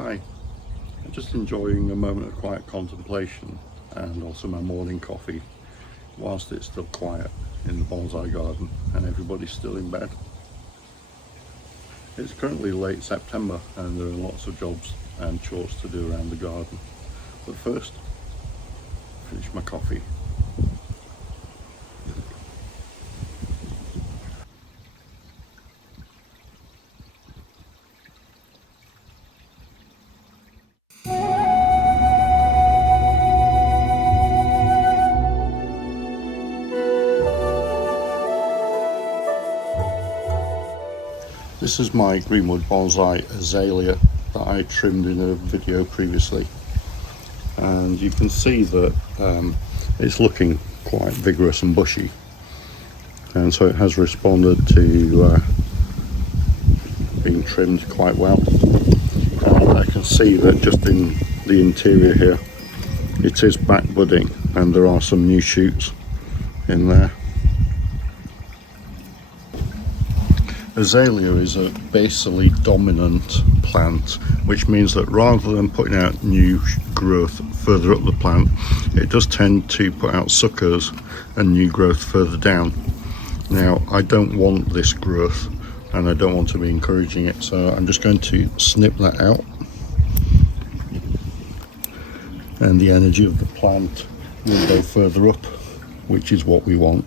Hi, I'm just enjoying a moment of quiet contemplation and also my morning coffee whilst it's still quiet in the bonsai garden and everybody's still in bed. It's currently late September and there are lots of jobs and chores to do around the garden. But first, finish my coffee. This is my greenwood bonsai azalea that I trimmed in a video previously, and you can see that it's looking quite vigorous and bushy, and so it has responded to being trimmed quite well. And I can see that just in the interior here it is back budding and there are some new shoots in there. Azalea is a basally dominant plant, which means that rather than putting out new growth further up the plant, it does tend to put out suckers and new growth further down. Now, I don't want this growth and I don't want to be encouraging it, so I'm just going to snip that out, and the energy of the plant will go further up, which is what we want.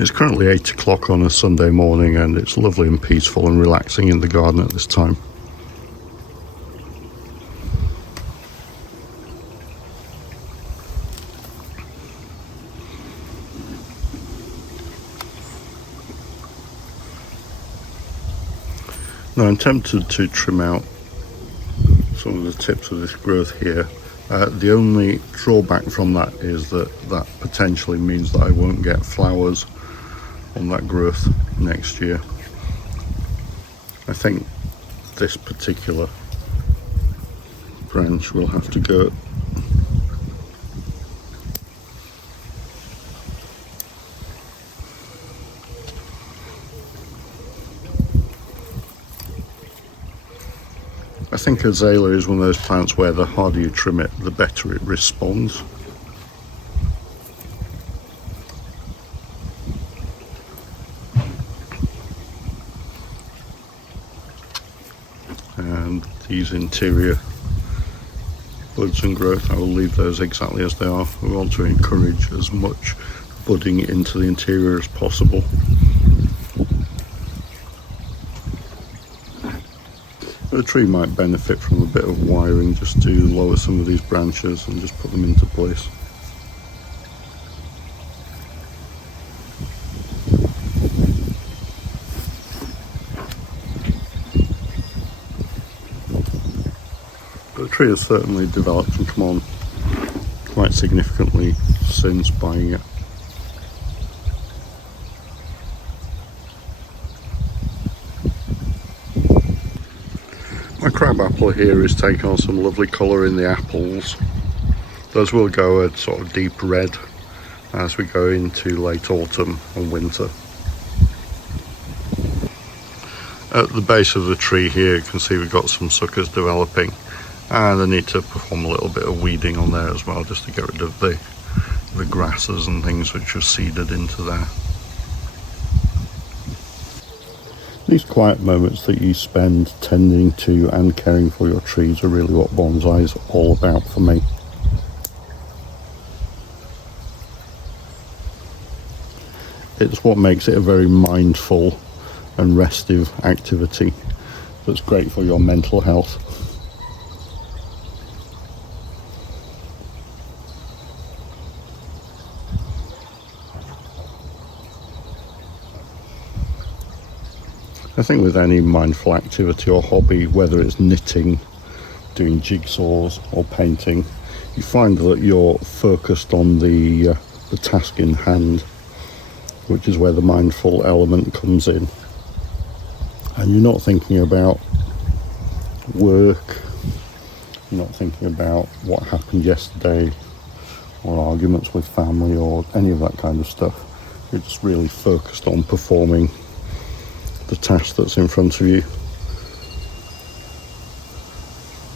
It's currently 8 o'clock on a Sunday morning and it's lovely and peaceful and relaxing in the garden at this time. Now, I'm tempted to trim out some of the tips of this growth here. The only drawback from that is that potentially means that I won't get flowers on that growth next year. I think this particular branch will have to go. I think azalea is one of those plants where the harder you trim it, the better it responds. And these interior buds and growth, I will leave those exactly as they are. We want to encourage as much budding into the interior as possible. The tree might benefit from a bit of wiring just to lower some of these branches and just put them into place. But the tree has certainly developed and come on quite significantly since buying it. My crab apple here is taking on some lovely colour in the apples. Those will go a sort of deep red as we go into late autumn and winter. At the base of the tree here you can see we've got some suckers developing, and I need to perform a little bit of weeding on there as well, just to get rid of the grasses and things which are seeded into there. These quiet moments that you spend tending to and caring for your trees are really what bonsai is all about for me. It's what makes it a very mindful and restive activity that's great for your mental health. I think with any mindful activity or hobby, whether it's knitting, doing jigsaws or painting, you find that you're focused on the task in hand, which is where the mindful element comes in. And you're not thinking about work, you're not thinking about what happened yesterday or arguments with family or any of that kind of stuff. You're just really focused on performing the task that's in front of you.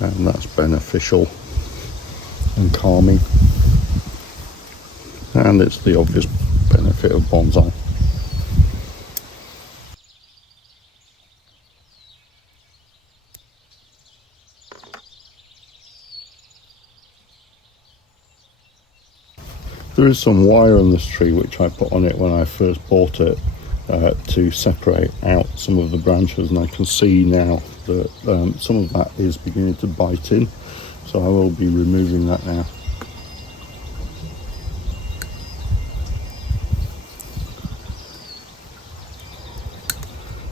And that's beneficial and calming. And it's the obvious benefit of bonsai. There is some wire on this tree which I put on it when I first bought it to separate out some of the branches, and I can see now that some of that is beginning to bite in, so I will be removing that now.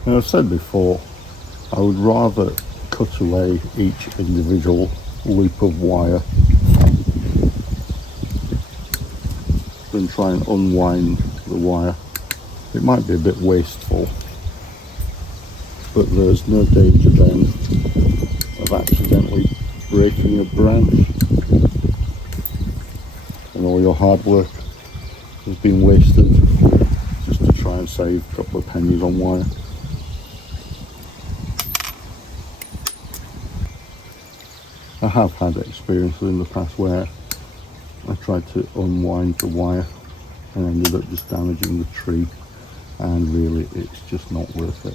Now, I've said before, I would rather cut away each individual loop of wire than try and unwind the wire. It might be a bit wasteful, but there's no danger then of accidentally breaking a branch, and all your hard work has been wasted just to try and save a couple of pennies on wire. I have had experiences in the past where I tried to unwind the wire and ended up just damaging the tree, and really it's just not worth it.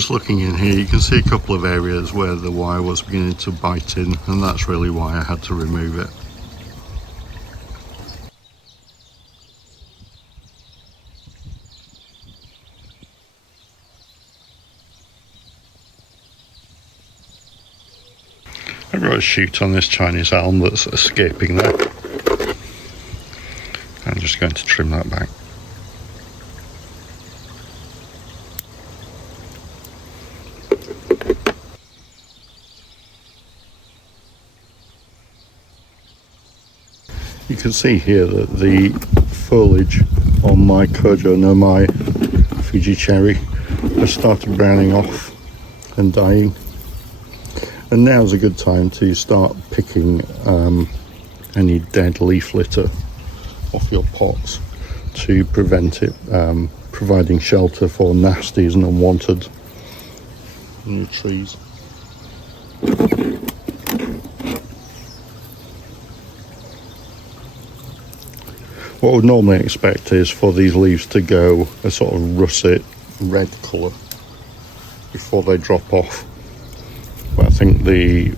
Just looking in here, you can see a couple of areas where the wire was beginning to bite in, and that's really why I had to remove it. I've got a shoot on this Chinese elm that's escaping there. I'm just going to trim that back. You can see here that the foliage on my Kojo no Mai Fuji cherry has started browning off and dying. And now's a good time to start picking any dead leaf litter off your pots to prevent it providing shelter for nasties and unwanted new trees. What I would normally expect is for these leaves to go a sort of russet red colour before they drop off. But I think the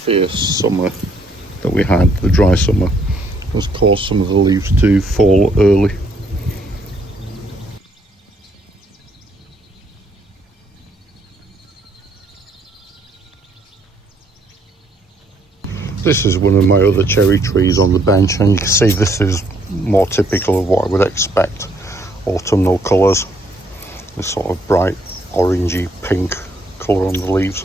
fierce summer that we had, the dry summer, has caused some of the leaves to fall early. This is one of my other cherry trees on the bench, and you can see this is more typical of what I would expect. Autumnal colours, this sort of bright orangey pink colour on the leaves.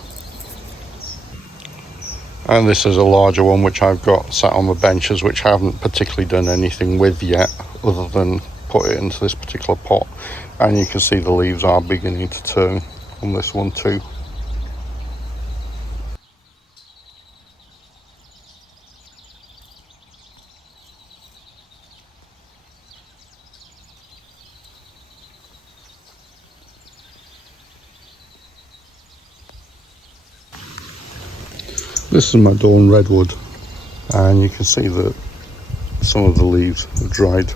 And this is a larger one which I've got sat on the benches, which I haven't particularly done anything with yet other than put it into this particular pot, and you can see the leaves are beginning to turn on this one too. This is my dawn redwood, and you can see that some of the leaves have dried.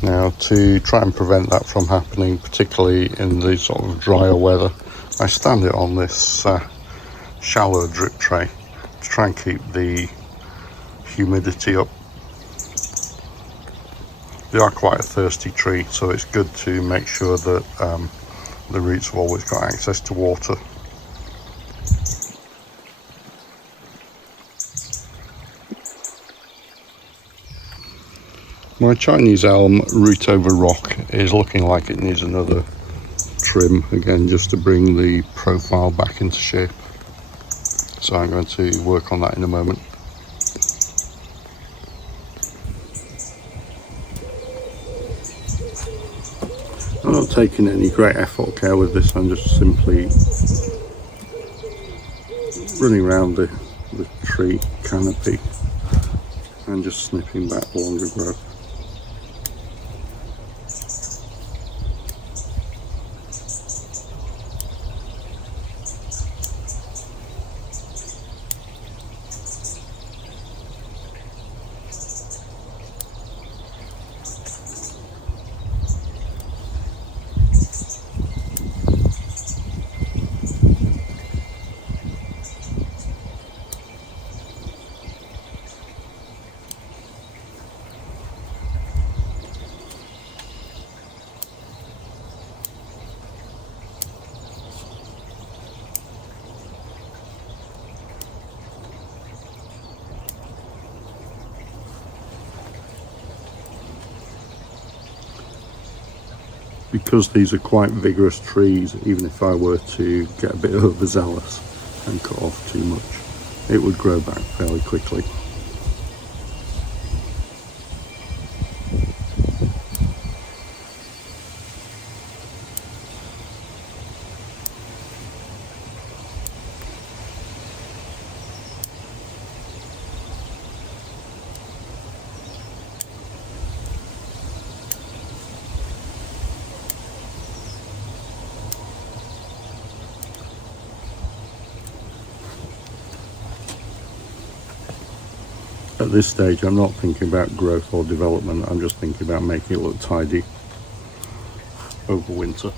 Now, to try and prevent that from happening, particularly in the sort of drier weather, I stand it on this shallow drip tray to try and keep the humidity up. They are quite a thirsty tree, so it's good to make sure that the roots have always got access to water. My Chinese elm root over rock is looking like it needs another trim, again just to bring the profile back into shape. So I'm going to work on that in a moment. I'm not taking any great effort or care with this, I'm just simply running around the tree canopy and just snipping back the longer growth. Because these are quite vigorous trees, even if I were to get a bit overzealous and cut off too much, it would grow back fairly quickly. At this stage, I'm not thinking about growth or development, I'm just thinking about making it look tidy over winter.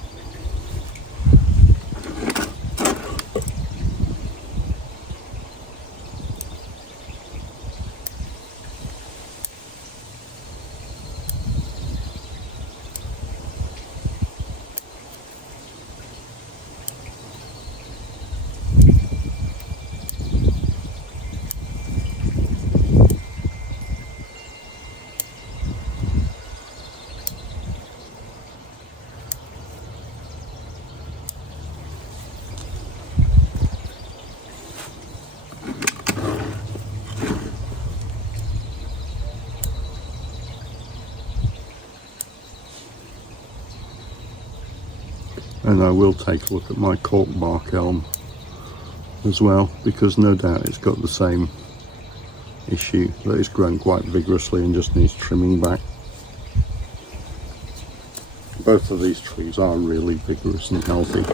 And I will take a look at my corkbark elm as well, because no doubt it's got the same issue, that it's grown quite vigorously and just needs trimming back. Both of these trees are really vigorous and healthy.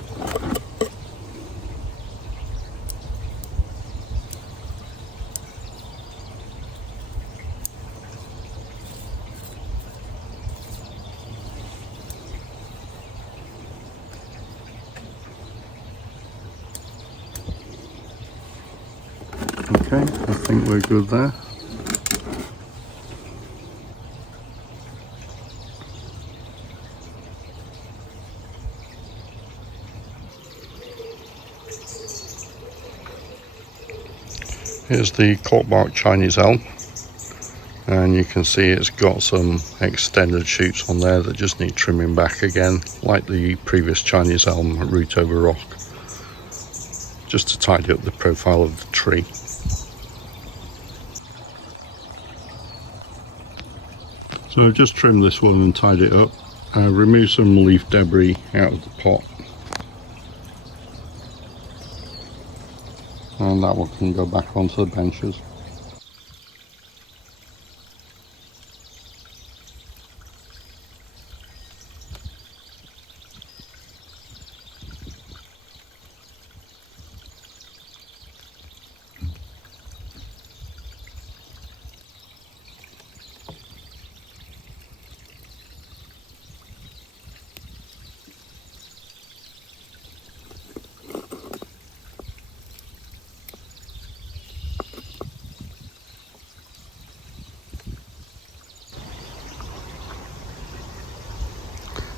Okay, I think we're good there. Here's the corkbark Chinese elm, and you can see it's got some extended shoots on there that just need trimming back again, like the previous Chinese elm root over rock, just to tidy up the profile of the tree. So I've just trimmed this one and tied it up. Remove some leaf debris out of the pot, and that one can go back onto the benches.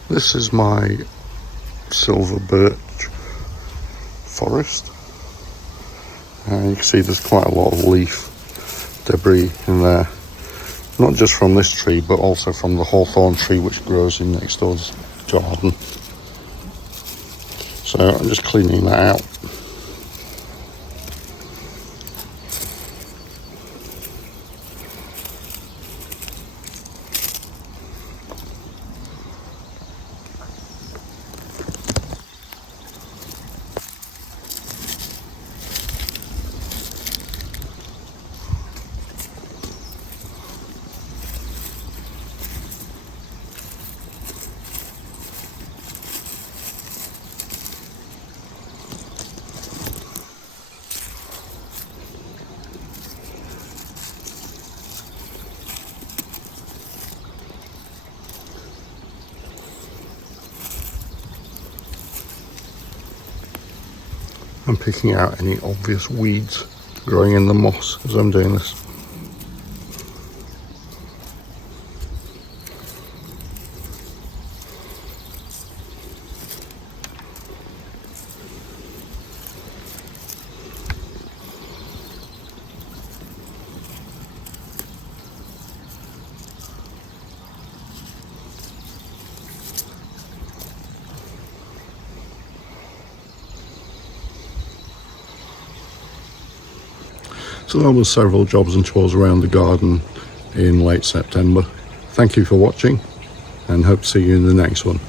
This is my silver birch forest, and you can see there's quite a lot of leaf debris in there, not just from this tree but also from the hawthorn tree which grows in next door's garden. So I'm just cleaning that out. I'm picking out any obvious weeds growing in the moss as I'm doing this. So that was several jobs and chores around the garden in late September. Thank you for watching, and hope to see you in the next one.